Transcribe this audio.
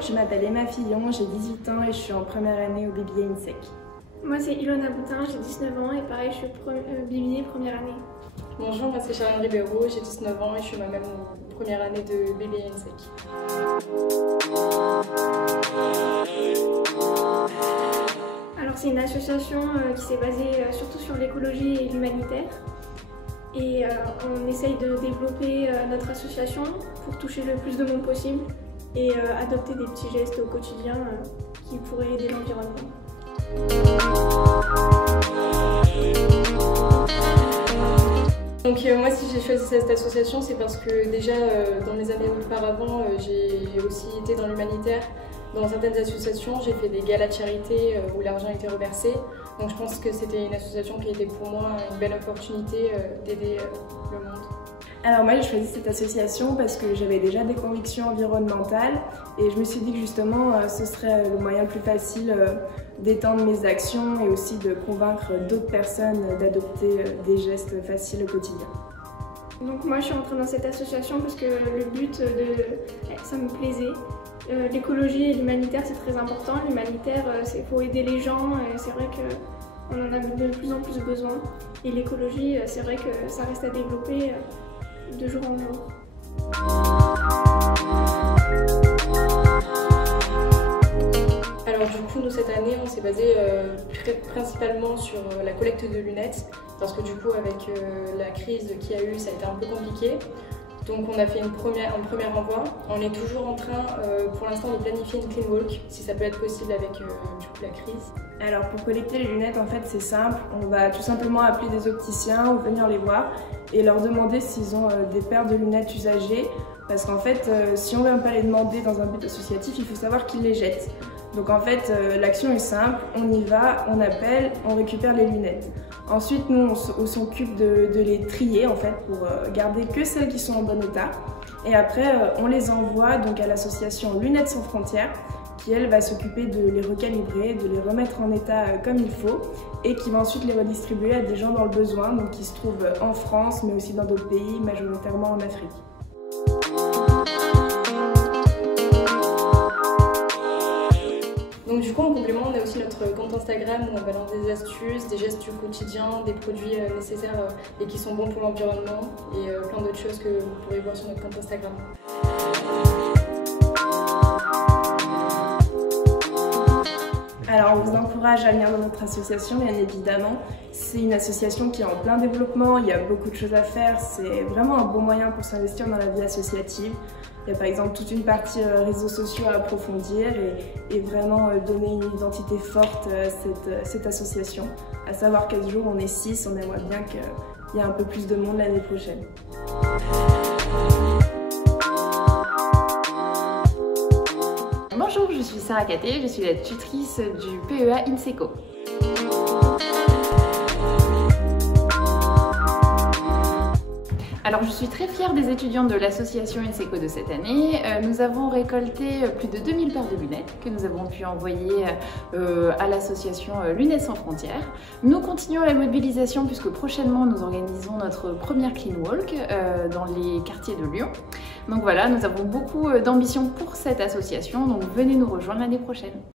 je m'appelle Emma Fillon, j'ai 18 ans et je suis en première année au BBA INSEC. Moi c'est Ilona Boutin, j'ai 19 ans et pareil je suis BBA première année. Bonjour, moi c'est Charline Ribeiro, j'ai 19 ans et je suis moi-même en première année de BBA INSEC. Alors c'est une association qui s'est basée surtout sur l'écologie et l'humanitaire. Et on essaye de développer notre association pour toucher le plus de monde possible et adopter des petits gestes au quotidien qui pourraient aider l'environnement. Donc moi si j'ai choisi cette association, c'est parce que déjà dans les années auparavant j'ai aussi été dans l'humanitaire. Dans certaines associations, j'ai fait des galas de charité où l'argent était reversé. Donc je pense que c'était une association qui était pour moi une belle opportunité d'aider le monde. Alors moi j'ai choisi cette association parce que j'avais déjà des convictions environnementales et je me suis dit que justement ce serait le moyen le plus facile d'étendre mes actions et aussi de convaincre d'autres personnes d'adopter des gestes faciles au quotidien. Donc moi je suis entrée dans cette association parce que le but ça me plaisait. L'écologie et l'humanitaire c'est très important. L'humanitaire c'est pour aider les gens et c'est vrai qu'on en a de plus en plus besoin. Et l'écologie c'est vrai que ça reste à développer de jour en jour. Alors du coup nous cette année on s'est basé principalement sur la collecte de lunettes parce que du coup avec la crise qu'il y a eu ça a été un peu compliqué. Donc on a fait un premier envoi. On est toujours en train pour l'instant de planifier une clean walk si ça peut être possible avec du coup la crise. Alors pour collecter les lunettes en fait c'est simple, on va tout simplement appeler des opticiens ou venir les voir et leur demander s'ils ont des paires de lunettes usagées parce qu'en fait si on ne vient pas les demander dans un but associatif il faut savoir qu'ils les jettent. Donc en fait l'action est simple, on y va, on appelle, on récupère les lunettes. Ensuite nous on s'occupe de les trier en fait pour garder que celles qui sont en bon état et après on les envoie donc à l'association Lunettes sans frontières qui elle va s'occuper de les recalibrer, de les remettre en état comme il faut et qui va ensuite les redistribuer à des gens dans le besoin donc qui se trouvent en France mais aussi dans d'autres pays, majoritairement en Afrique. Donc du coup en complément on a aussi notre compte Instagram où on balance des astuces, des gestes du quotidien, des produits nécessaires et qui sont bons pour l'environnement et plein d'autres choses que vous pourrez voir sur notre compte Instagram. Alors on vous encourage à venir dans notre association bien évidemment. C'est une association qui est en plein développement, il y a beaucoup de choses à faire, c'est vraiment un bon moyen pour s'investir dans la vie associative. Il y a par exemple toute une partie réseaux sociaux à approfondir et vraiment donner une identité forte à cette association. À savoir qu'à ce jour on est 6, on aimerait bien qu'il y ait un peu plus de monde l'année prochaine. Bonjour, je suis Sarah Caté, je suis la tutrice du PEA INSECO. Alors je suis très fière des étudiants de l'association INSECO de cette année. Nous avons récolté plus de 2000 paires de lunettes que nous avons pu envoyer à l'association Lunettes sans frontières. Nous continuons la mobilisation puisque prochainement nous organisons notre première clean walk dans les quartiers de Lyon. Donc voilà, nous avons beaucoup d'ambition pour cette association, donc venez nous rejoindre l'année prochaine.